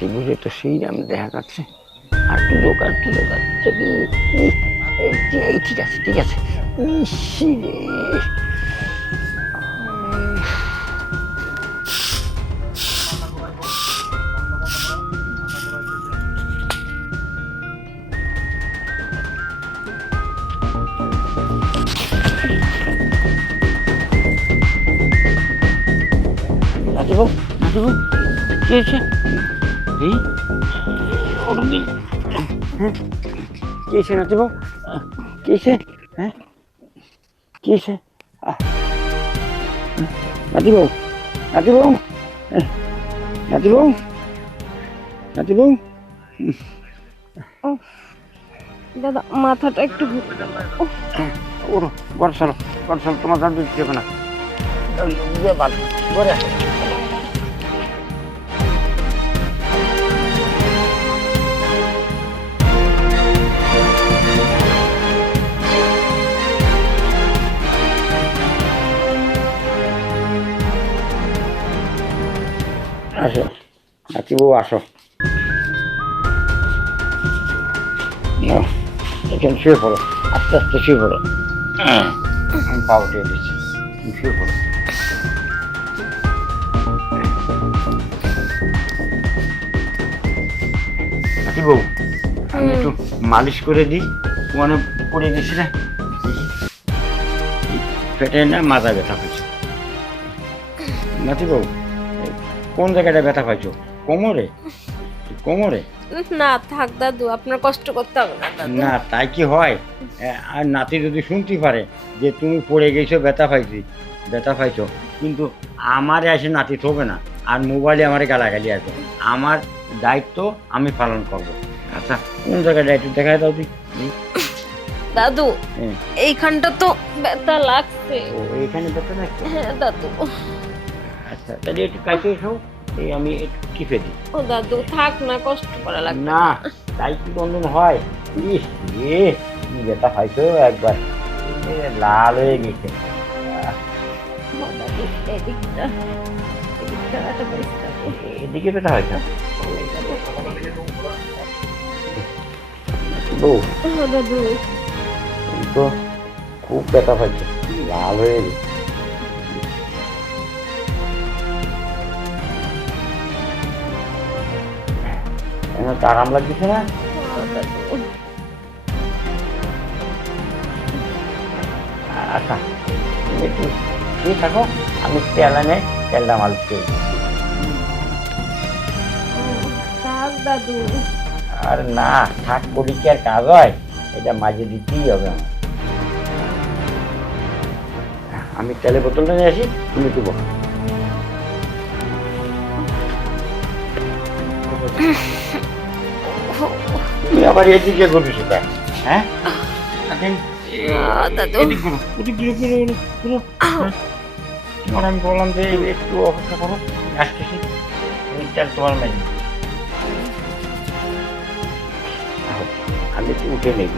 টিভিতে তো সেই দাম দেখা যাচ্ছে। আর একটু যোগ আর একটু যোগ আর এই ঠিক আছে ঠিক আছে। ইস রে। নাচিব নাচিব কি হয়েছে? এই অরুণী, হ্যাঁ কি হয়েছে নাচিব? কি হয়েছে? হ্যাঁ কি হয়েছে? নাচিব নাচিব নাচিব নাচিব। দাদা মাথাটা একটু ওর বর্ষাল বর্ষাল তোমার দাম দিতে হবে না। ঘরে আসো। আসো নাতি বউ আসো। নাও, এখানে শুয়ে পড়ো, আস্তে আস্তে শুয়ে পড়ো। আমি পা উঠিয়ে দিচ্ছি, তুমি শুয়ে পড়ো। নাতি বউ আমি একটু মালিশ করে দিই, মনে পড়ে গেছি না পেটে না মাথা ব্যথা পাইছো। নাতি বউ কোন জায়গাটা ব্যথা পাইছো? কোমরে? কোমরে? না থাক দাদু, আপনার কষ্ট করতে হবে না দাদু। না তাই কি হয়? আর নাতি যদি শুনতে পারে যে তুমি পড়ে গেছো ব্যথা পাইছো, কিন্তু আমারে এসে নাতি থবে না, আর মোবাইলে আমার গালাগালি আসবে। আমার দায়িত্ব আমি পালন করব। আচ্ছা কোন জায়গায় একটু দেখায় দাও তুই। দাদু এইখানটা তো ব্যথা লাগছে। ও এখানে ব্যথা লাগছে? হ্যাঁ দাদু। আচ্ছা তাহলে একটু কাছে এসো, এই আমি একটু টিপে দিই। ও দাদু থাক না, কষ্ট করা লাগবে না তাই কি কোনদিন হয়? ইস রে তুমি ব্যথা পাইছো একবার, লাল হয়ে গেছে। ও দাদু এদিকটা ব্যথা পাইছে দাদু। এদিকে ব্যথা হয়েছে বউ? ও দাদু তুমি তো খুব ব্যথা পাইছে, লাল হয়ে গেছে। এখন তো আরাম লাগতেছে না? ও দাদু আচ্ছা তুমি একটু শুয়ে থাকো, আমি তেল এনে তেলটা মালিশ করি। থাক দাদু। আর না থাক করি কি আর কাজ হয়? এটা মাঝে দিতেই হবে আমার। আমি তেলের বোতলটা নিয়ে আসি, তুমি দেবো। তুমি আবার এদিকে করবি সেটা? হ্যাঁ দাদু তোমার আমি বললাম যে একটু অপেক্ষা করো, আসতেছি। তেল তোমার মেয়ে আমি একটু উঠে নেই।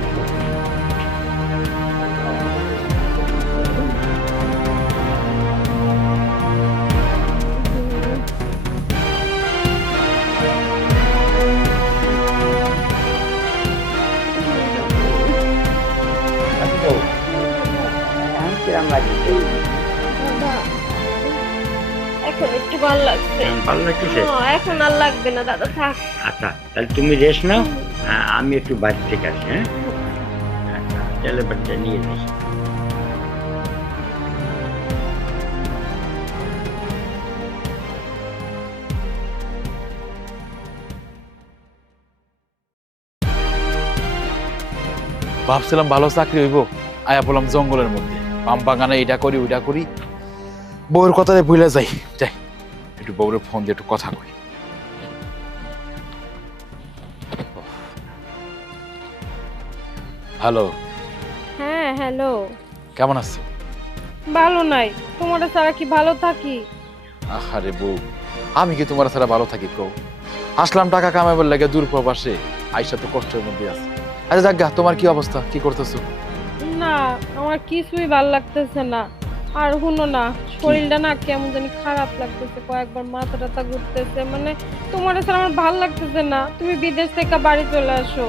কিরম লাগছে? দাদা এখন একটু ভালো লাগছে। ভালো লাগতেছে? এখন আর লাগবে না দাদা, থাক। আচ্ছা তাহলে তুমি রেস্ট নাও, আমি একটু বাড়ি থেকে আসি। হ্যাঁ আচ্ছা তেলের বাড়িটা নিয়ে যাই। ভাবছিলাম ভালো চাকরি হইব, আয়া পড়লাম জঙ্গলের মধ্যে, পাম বাগানে এটা করি ওইটা করি, বউয়ের কথাতে ভুলে যাই। যাই একটু বউরে ফোন দিয়ে একটু কথা কই। হ্যালো, হ্যাঁ হ্যালো। কেমন আছো? ভালো নাই, তোমার ছাড়া কি ভালো থাকি? আরে বউ, আমি কি তোমার ছাড়া ভালো থাকি কও? আসলাম টাকা কামাইবার লাগে দূর প্রবাসে, আইসা তো কষ্টের মধ্যে আছে। আচ্ছা যাক গা, তোমার কি অবস্থা, কি করতেছো? না আমার কিছুই ভাল লাগতেছে না। আর শুনো না, শরীরটা না কেমন জানি খারাপ লাগতেছে, কয়েকবার মাথা টাথা ঘুরতেছে, মানে তোমার ছাড়া আমার ভালো লাগতেছে না। তুমি বিদেশ থেকে বাড়ি চলে আসো।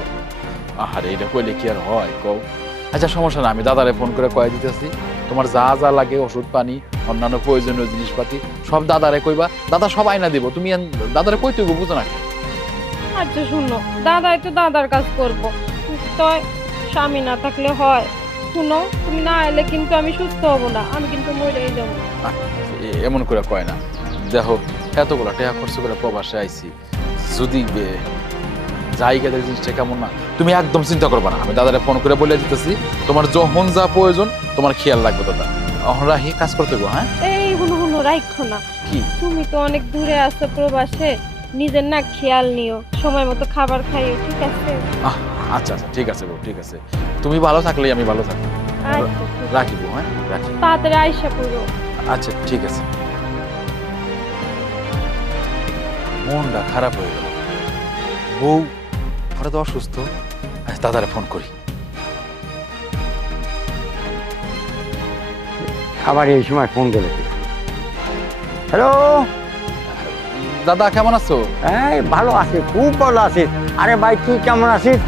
আরে এটা কইলে কি আর হয় কও? আচ্ছা সমস্যা না, আমি দাদারে ফোন করে কয়ে দিতেছি। তোমার যা যা লাগে ওষুধ পানি অন্যান্য প্রয়োজনীয় জিনিসপাতি সব দাদারে কইবা, দাদা সব আইনা দিব। তুমি দাদারে কই তুই বুঝো না? আচ্ছা শুনো, দাদাই তো দাদার কাজ করবো, তো স্বামী না থাকলে হয়? শুনো, তুমি না এলে কিন্তু আমি সুস্থ হব না, আমি কিন্তু মরেই যাবো। এমন করে কয় না, দেখো এতগুলা টাকা খরচ করে প্রবাসে আইছি, যদি জায়গাতে জিনিসটা কেমন না, তুমি একদম চিন্তা করবে না। আমি দাদারে ফোন করে বলে দিতেছি, তোমার যখন যা প্রয়োজন তোমার খেয়াল রাখবো দাদা। রাহি কাজ করতে গো। হ্যাঁ এই হুনো হুনো রাখো না, কি তুমি তো অনেক দূরে আছো প্রবাসে, নিজের না খেয়াল নিও, সময় মতো খাবার খাইও, ঠিক আছে? আচ্ছা আচ্ছা ঠিক আছে গো, ঠিক আছে। তুমি ভালো থাকলেই আমি ভালো থাকবো। আচ্ছা ঠিক আছে। রাখি গো, হ্যাঁ রাখি। তাড়াতাড়ি আইসা পড়ো। আচ্ছা ঠিক আছে। মনটা খারাপ হয়ে গেল, বউ হঠাৎ অসুস্থ। আচ্ছা দাদারে ফোন করি। আবার এই সময় ফোন করে। হ্যালো, দাদা কেমন আছো? এই ভালো আছি, খুব ভালো আছি। আরে ভাই তুই কেমন আছিস?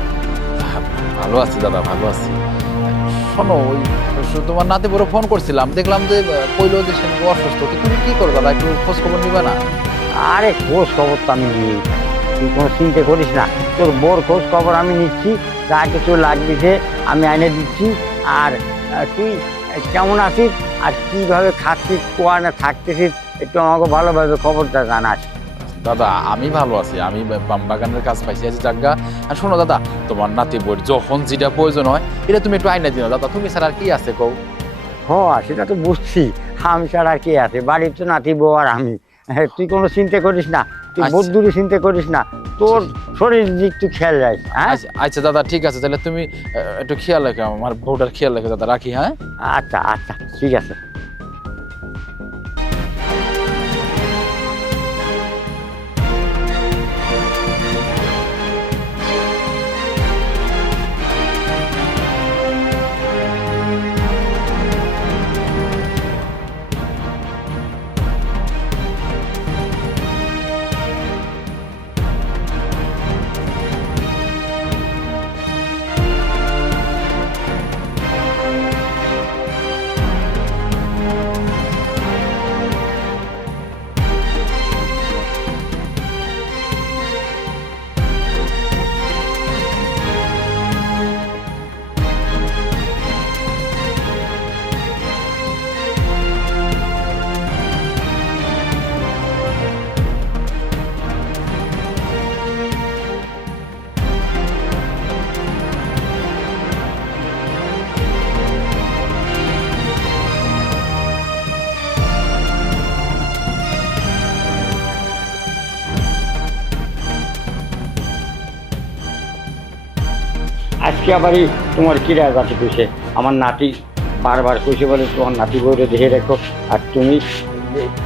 ভালো আছি দাদা, ভালো আছি। শোনো, ওই তোমার নাতে বড় ফোন করছিলাম, দেখলাম যে কইলো যে সে নাকি অসুস্থ। তো তুমি কি করো দাদা, একটু খোঁজ খবর নিবে না? আরে খোঁজ খবর তো আমি নিই, তুই কোনো চিন্তা করিস না। তোর বোর খোঁজ খবর আমি নিচ্ছি, যা কিছু লাগছে আমি এনে দিচ্ছি। আর তুই কেমন আছিস আর কীভাবে খাচ্ছিস, কোয়া না থাকতেছিস, একটু আমাকে ভালোভাবে খবরটা জানাস। দাদা আমি ভালো আছি, আমি বাগানের কাজ পাইছি আছি জায়গা। আর শোনো দাদা, তোমার নাতি বইয়ের যখন যেটা প্রয়োজন হয় এটা তুমি একটু আইনা দিও দাদা। তুমি ছাড়া আর কি আছে কও? সেটা তো বুঝছি, আমি ছাড়া আর কে আছে, বাড়ির তো নাতি বউ আর আমি। তুই কোনো চিন্তা করিস না, তুই আচ্ছা। বহুত দূরে চিন্তা করিস না, তোর শরীরের দিক তুই খেয়াল রাখ। হ্যাঁ আচ্ছা আচ্ছা দাদা ঠিক আছে, তাহলে তুমি একটু খেয়াল রাখো, আমার বউটার খেয়াল রাখো দাদা। রাখি হ্যাঁ। আচ্ছা আচ্ছা ঠিক আছে। আজকে আবারই তোমার কিরা গাছে কইছে, আমার নাতি বারবার কইছে বলে তোমার নাতি বইরে দেখে রেখো। আর তুমি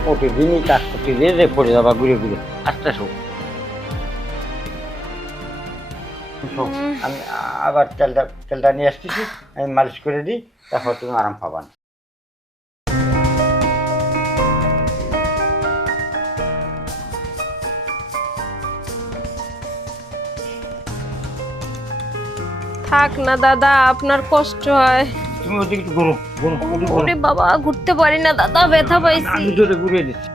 প্রতিদিনই কাজ করতে যে পড়ে যাবা ঘুরে ঘুরে। আচ্ছা শোক, আমি আবার তেলটা নিয়ে আসতেছি, আমি মালিশ করে দিই, তারপর তুমি আরাম পাবা। থাক না দাদা, আপনার কষ্ট হয়। তুমি ওদিকে একটু ঘুরো ঘুরো ওদিকে ঘুরো। ওরে বাবা, ঘুরতে পারি না দাদা, ব্যথা পাইছি। আমি ধরে ঘুরিয়ে দিচ্ছি।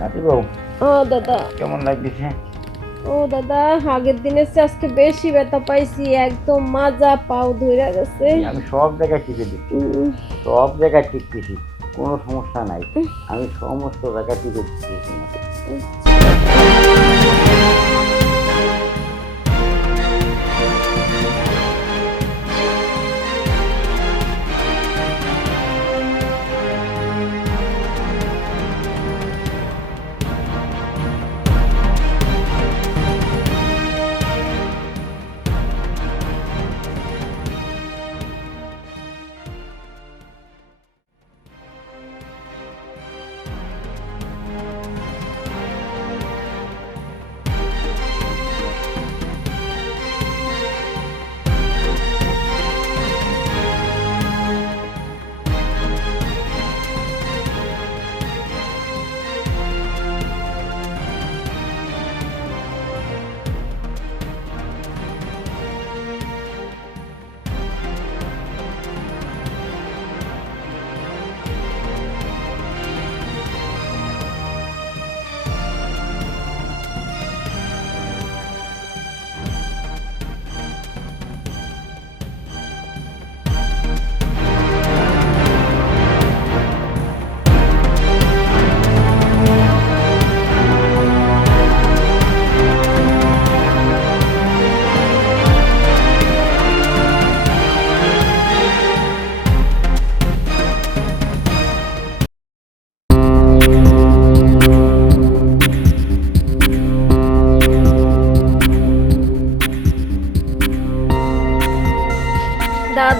নাতি বউ ও দাদা, কেমন লাগতেছে? ও দাদা, আগের দিনের চেয়ে আজকে বেশি ব্যথা পাইছি, একদম মাজা পাও ধরে গেছে। আমি সব জায়গায় টিকে দিচ্ছি, সব জায়গায় টিকতেছি, কোনো সমস্যা নাই, আমি সমস্ত জায়গায় টিকে দিচ্ছি।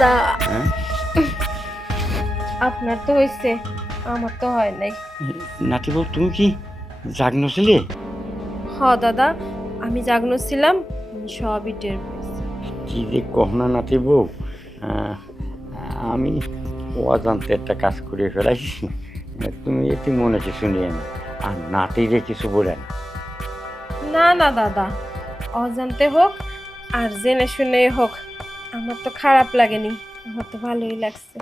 দাদা হ্যাঁ আপনার তো হয়েছে, আমার তো হয় নাই। নাতি বউ তুমি কি জাগ্ন ছিলে? হ দাদা, আমি জাগনো ছিলাম, আমি সবই টের পেয়েছি। কি যে কহনা নাতি বউ, আহ, আমি অজান্তে একটা কাজ করে ফেলাইছি। তুমি এটি মনে কিছু নিয়ে না, আর নাতিরে কিছু বলে না। না না দাদা, অজান্তে হোক আর জেনে শুনে হোক, আমার তো খারাপ লাগেনি, আমার তো ভালোই লাগছে।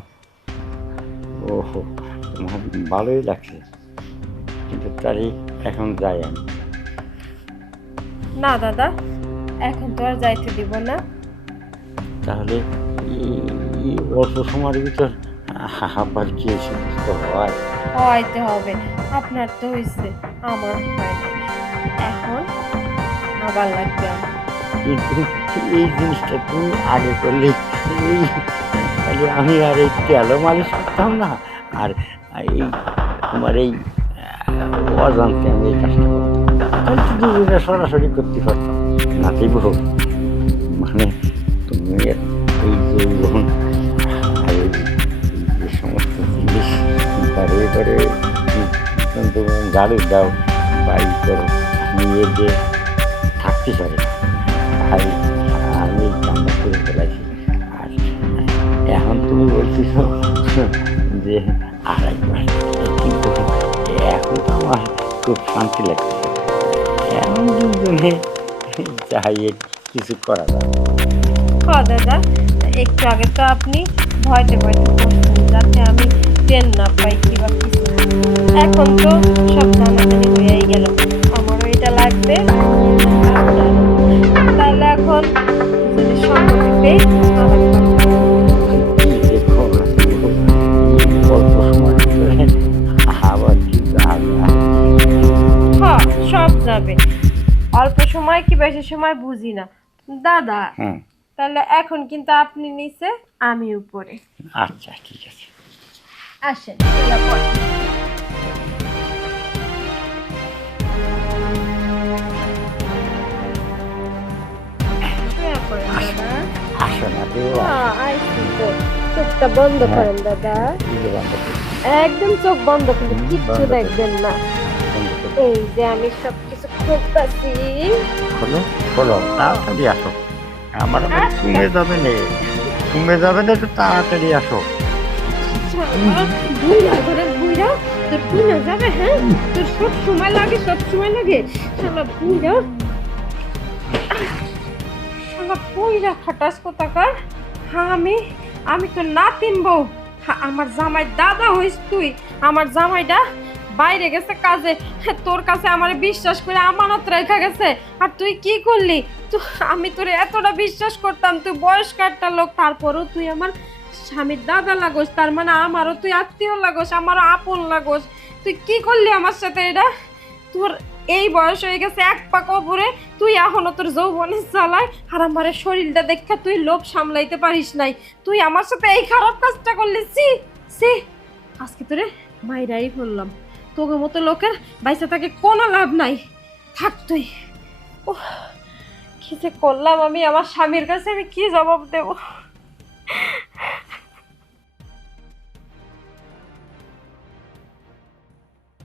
ওহো, তোমার ভালোই লাগছে, কিন্তু তারই এখন যাই আমি। না দাদা, এখন তো আর যাইতে দিব না। তাহলে এই অল্প সময়ের ভিতর আবার কি এসে বুঝতে হয়? হইতে হবে, আপনার তো হয়েছে, আমার হয় নাই, এখন আবার লাগবে আমার। কিন্তু এই জিনিসটা তুমি আগে করলে এই তাহলে আমি আর এই তেলও মালিশ করতাম না, আর এই তোমার এই অজান্তে আমি এই কাজটা করতাম, তাহলে তো দুজনে সরাসরি করতে পারতাম। নাতি বউ, মানে তুমি এই যে যখন আর এই যে সমস্ত জিনিস বারে বারে তোমার গাড়ি দাও বাই করো, নিয়ে যে থাকতে পারে না, তাই আমি কামনা করে ফেলাইছি। আর এখন তুমি বলছিস যে আরেকবার, কিন্তু এখন তো আমার খুব শান্তি লাগছে। এখন দুজনে যাই কিছু করা যাবে। হ্যাঁ দাদা, একটু আগে তো আপনি ভয়তে ভয়তে করছেন যাতে আমি টেন না পাই কিবা কিছু। এখন তো সব জানাজানি হয়েই গেল, আমারও এটা লাগবে, তাহলে এখন যদি সম্মতিতেই কি দেখো অল্প সময় ভিতরে আবার কি যাবে? হ্যাঁ সব যাবে, অল্প সময় কি বেশি সময় বুঝি না দাদা। হ্যাঁ তাহলে এখন কিন্তু আপনি নিচে, আমি উপরে। আচ্ছা ঠিক আছে। আসেন এবার পরে। শুয়ে পড়েন দাদা। আসো না দেবো, হ্যাঁ, আইসি তো। চোখটা বন্ধ করেন দাদা, একদম চোখ বন্ধ করে কিচ্ছু দেখবেন না। এই যে আমি সবকিছু খুঁজতেছি। খোলো খোলো, তাড়াতাড়ি আসো, আমার আবার ঘুমে যাবে না, ঘুমে যাবে না, একটু তাড়াতাড়ি আসো। বুইরা ধরে বুইরা, তোর বুইরা যাবে? হ্যাঁ, তোর সব সময় লাগে, সব সময় লাগে। শালা বুইরা, শালা বুইরা খাটাস কোথাকার। হ্যাঁ, আমি তো নাতিন বউ। হ্যাঁ, আমার জামাই দাদা হইস তুই। আমার জামাইটা বাইরে গেছে কাজে, তোর কাছে আমার বিশ্বাস করে আমানত রেখা গেছে, আর তুই কি করলি? আমি তোর এতটা বিশ্বাস করতাম, তুই বয়স্ক একটা লোক, তারপরও তুই আমার স্বামীর দাদা লাগোস, তার মানে আমারও তুই আত্মীয় লাগোস, আমারও আপন লাগোস। তুই কি করলি আমার সাথে এটা? তোর এই বয়স হয়ে গেছে, এক পা কবরে, তুই এখনো তোর যৌবনের জ্বালায়, আর আমার শরীরটা দেখা তুই লোভ সামলাইতে পারিস নাই, তুই আমার সাথে এই খারাপ কাজটা করলি। সি আজকে তোরে মাইরাই বললাম, তোকে মতো লোকের বাইসা থাকে কোনো লাভ নাই, থাক তুই। কি যে করলাম আমি, আমার স্বামীর কাছে আমি কি জবাব দেবো?